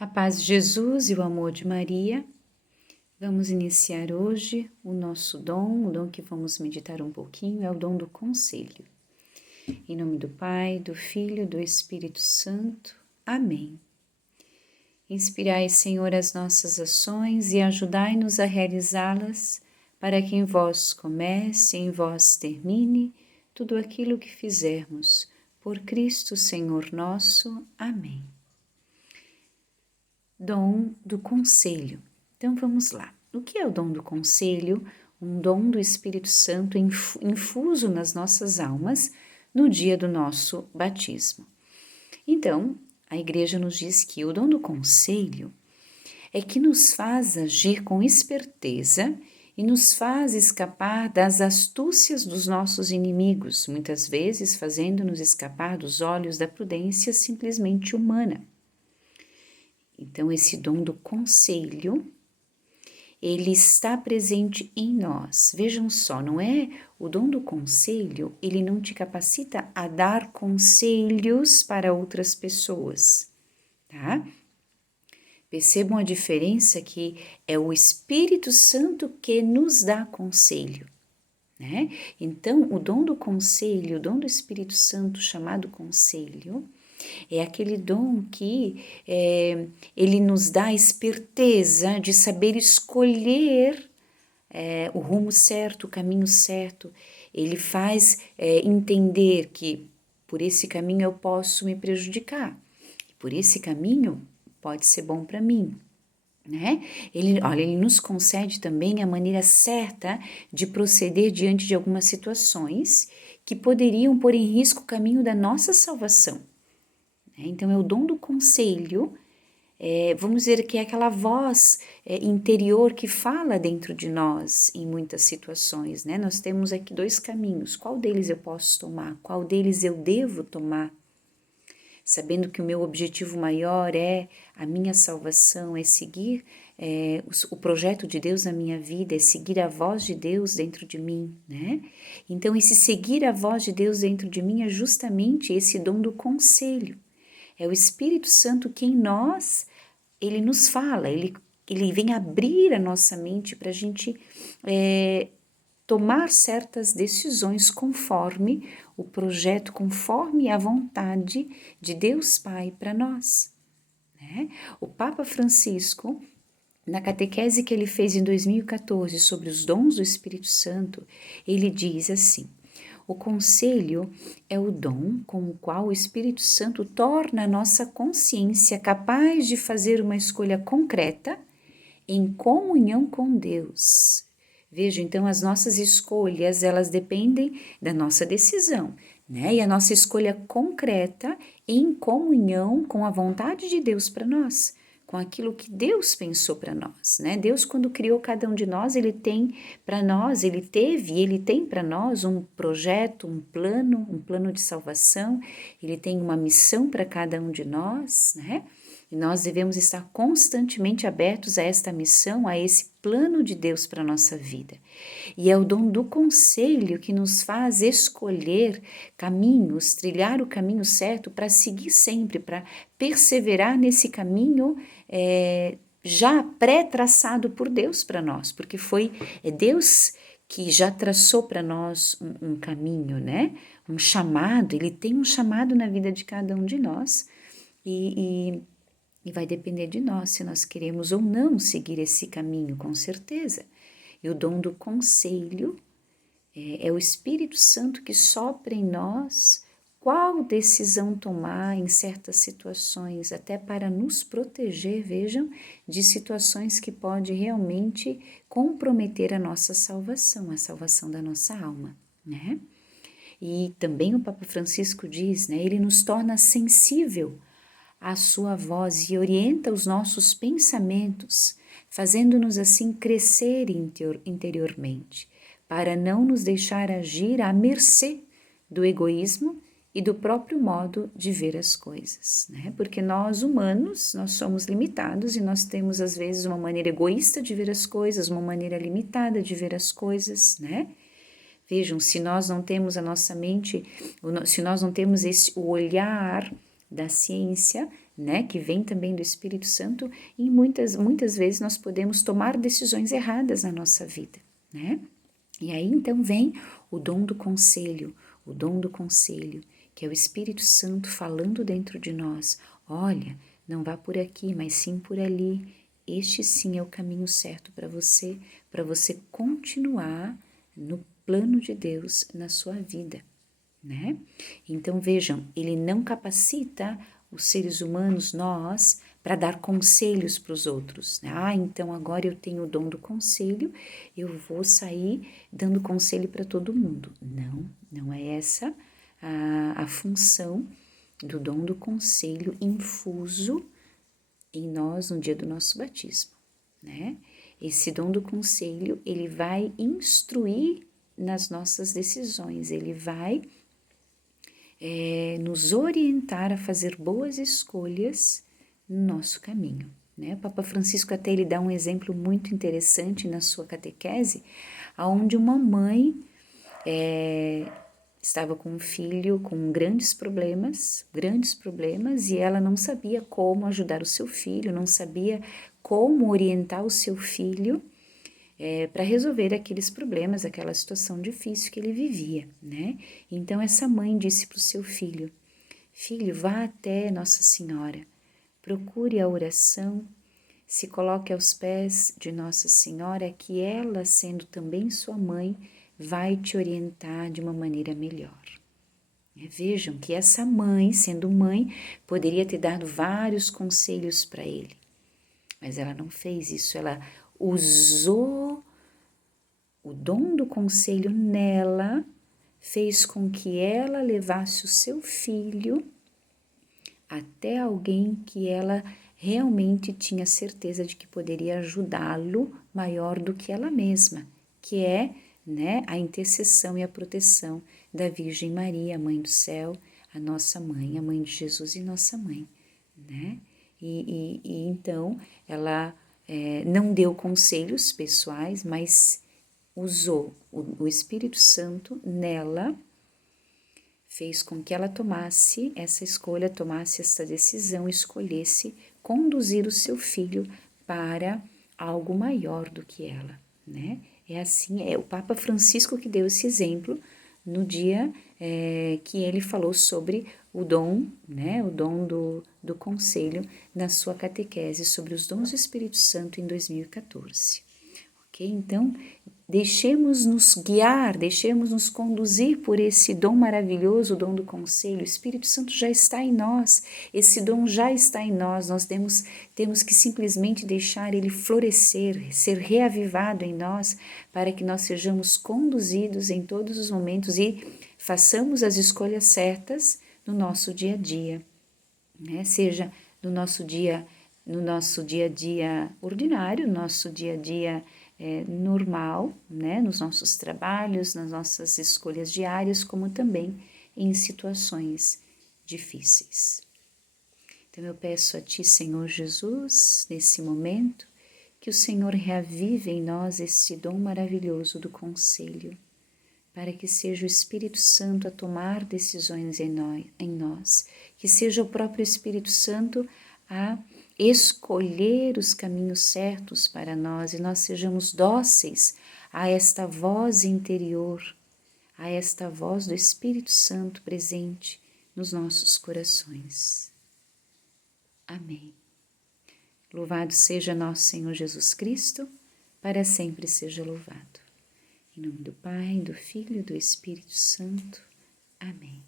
A paz de Jesus e o amor de Maria. Vamos iniciar hoje o nosso dom, o dom que vamos meditar um pouquinho é o dom do conselho. Em nome do Pai, do Filho e do Espírito Santo. Amém. Inspirai, Senhor, as nossas ações e ajudai-nos a realizá-las, para que em vós comece e em vós termine tudo aquilo que fizermos. Por Cristo, Senhor nosso. Amém. Dom do conselho. Então vamos lá. O que é o dom do conselho? Um dom do Espírito Santo infuso nas nossas almas no dia do nosso batismo. Então, a igreja nos diz que o dom do conselho é que nos faz agir com esperteza e nos faz escapar das astúcias dos nossos inimigos, muitas vezes fazendo-nos escapar dos olhos da prudência simplesmente humana. Então, esse dom do conselho, ele está presente em nós. Vejam só, não é o dom do conselho, ele não te capacita a dar conselhos para outras pessoas, tá? Percebam a diferença que é o Espírito Santo que nos dá conselho, né? Então, o dom do conselho, o dom do Espírito Santo chamado conselho, é aquele dom que ele nos dá a esperteza de saber escolher o rumo certo, o caminho certo. Ele faz entender que por esse caminho eu posso me prejudicar, por esse caminho pode ser bom para mim. Né? Ele nos concede também a maneira certa de proceder diante de algumas situações que poderiam pôr em risco o caminho da nossa salvação. Então, é o dom do conselho, vamos dizer que é aquela voz interior que fala dentro de nós em muitas situações, né? Nós temos aqui dois caminhos, qual deles eu posso tomar, qual deles eu devo tomar? Sabendo que o meu objetivo maior é a minha salvação, é seguir o projeto de Deus na minha vida, é seguir a voz de Deus dentro de mim, né? Então, esse seguir a voz de Deus dentro de mim é justamente esse dom do conselho. É o Espírito Santo que em nós, ele nos fala, ele vem abrir a nossa mente para a gente tomar certas decisões conforme o projeto, conforme a vontade de Deus Pai para nós, né? O Papa Francisco, na catequese que ele fez em 2014 sobre os dons do Espírito Santo, ele diz assim: o conselho é o dom com o qual o Espírito Santo torna a nossa consciência capaz de fazer uma escolha concreta em comunhão com Deus. Veja, então, as nossas escolhas, elas dependem da nossa decisão, né? E a nossa escolha concreta em comunhão com a vontade de Deus para nós, com aquilo que Deus pensou para nós, né? Deus, quando criou cada um de nós, ele tem para nós, ele teve e ele tem para nós um projeto, um plano de salvação, ele tem uma missão para cada um de nós, né? E nós devemos estar constantemente abertos a esta missão, a esse plano de Deus para a nossa vida. E é o dom do conselho que nos faz escolher caminhos, trilhar o caminho certo para seguir sempre, para perseverar nesse caminho já pré-traçado por Deus para nós, porque foi Deus que já traçou para nós um caminho, né? Um chamado, ele tem um chamado na vida de cada um de nós e vai depender de nós se nós queremos ou não seguir esse caminho, com certeza. E o dom do conselho é o Espírito Santo que sopra em nós qual decisão tomar em certas situações, até para nos proteger, vejam, de situações que podem realmente comprometer a nossa salvação, a salvação da nossa alma, né? E também o Papa Francisco diz, né, ele nos torna sensível à sua voz e orienta os nossos pensamentos, fazendo-nos assim crescer interiormente, para não nos deixar agir à mercê do egoísmo e do próprio modo de ver as coisas, né? Porque nós humanos, nós somos limitados e nós temos às vezes uma maneira egoísta de ver as coisas, uma maneira limitada de ver as coisas, né? Vejam, se nós não temos a nossa mente, se nós não temos o olhar da ciência, né, que vem também do Espírito Santo, e muitas vezes nós podemos tomar decisões erradas na nossa vida, né? E aí então vem o dom do conselho, que é o Espírito Santo falando dentro de nós. Olha, não vá por aqui, mas sim por ali. Este sim é o caminho certo para você continuar no plano de Deus na sua vida, né? Então vejam, ele não capacita os seres humanos, nós, para dar conselhos para os outros, né? Ah, então agora eu tenho o dom do conselho, eu vou sair dando conselho para todo mundo. Não, não é essa a função do dom do conselho infuso em nós no dia do nosso batismo, né? Esse dom do conselho, ele vai instruir nas nossas decisões, ele vai nos orientar a fazer boas escolhas no nosso caminho, né? O Papa Francisco até ele dá um exemplo muito interessante na sua catequese, onde uma mãe estava com um filho com grandes problemas, e ela não sabia como ajudar o seu filho, não sabia como orientar o seu filho para resolver aqueles problemas, aquela situação difícil que ele vivia, né? Então essa mãe disse para o seu filho: filho, vá até Nossa Senhora, procure a oração, se coloque aos pés de Nossa Senhora, que ela, sendo também sua mãe, vai te orientar de uma maneira melhor. Vejam que essa mãe, sendo mãe, poderia ter dado vários conselhos para ele, mas ela não fez isso, ela usou o dom do conselho nela, fez com que ela levasse o seu filho até alguém que ela realmente tinha certeza de que poderia ajudá-lo maior do que ela mesma, que é, né, a intercessão e a proteção da Virgem Maria, Mãe do Céu, a nossa mãe, a mãe de Jesus e nossa mãe, né? E então ela não deu conselhos pessoais, mas usou o Espírito Santo nela, fez com que ela tomasse essa escolha, tomasse essa decisão, escolhesse conduzir o seu filho para algo maior do que ela, né? É assim, é o Papa Francisco que deu esse exemplo no dia que ele falou sobre o dom, né? O dom do conselho na sua catequese sobre os dons do Espírito Santo em 2014. Ok? Então, deixemos-nos guiar, deixemos-nos conduzir por esse dom maravilhoso, o dom do conselho. O Espírito Santo já está em nós, esse dom já está em nós, nós temos que simplesmente deixar ele florescer, ser reavivado em nós, para que nós sejamos conduzidos em todos os momentos e façamos as escolhas certas no nosso dia a dia, né? Seja no nosso dia a dia ordinário, nosso dia a dia normal, né, nos nossos trabalhos, nas nossas escolhas diárias, como também em situações difíceis. Então eu peço a Ti, Senhor Jesus, nesse momento, que o Senhor reavive em nós esse dom maravilhoso do conselho, para que seja o Espírito Santo a tomar decisões em nós, que seja o próprio Espírito Santo a escolher os caminhos certos para nós e nós sejamos dóceis a esta voz interior, a esta voz do Espírito Santo presente nos nossos corações. Amém. Louvado seja nosso Senhor Jesus Cristo, para sempre seja louvado. Em nome do Pai, do Filho e do Espírito Santo. Amém.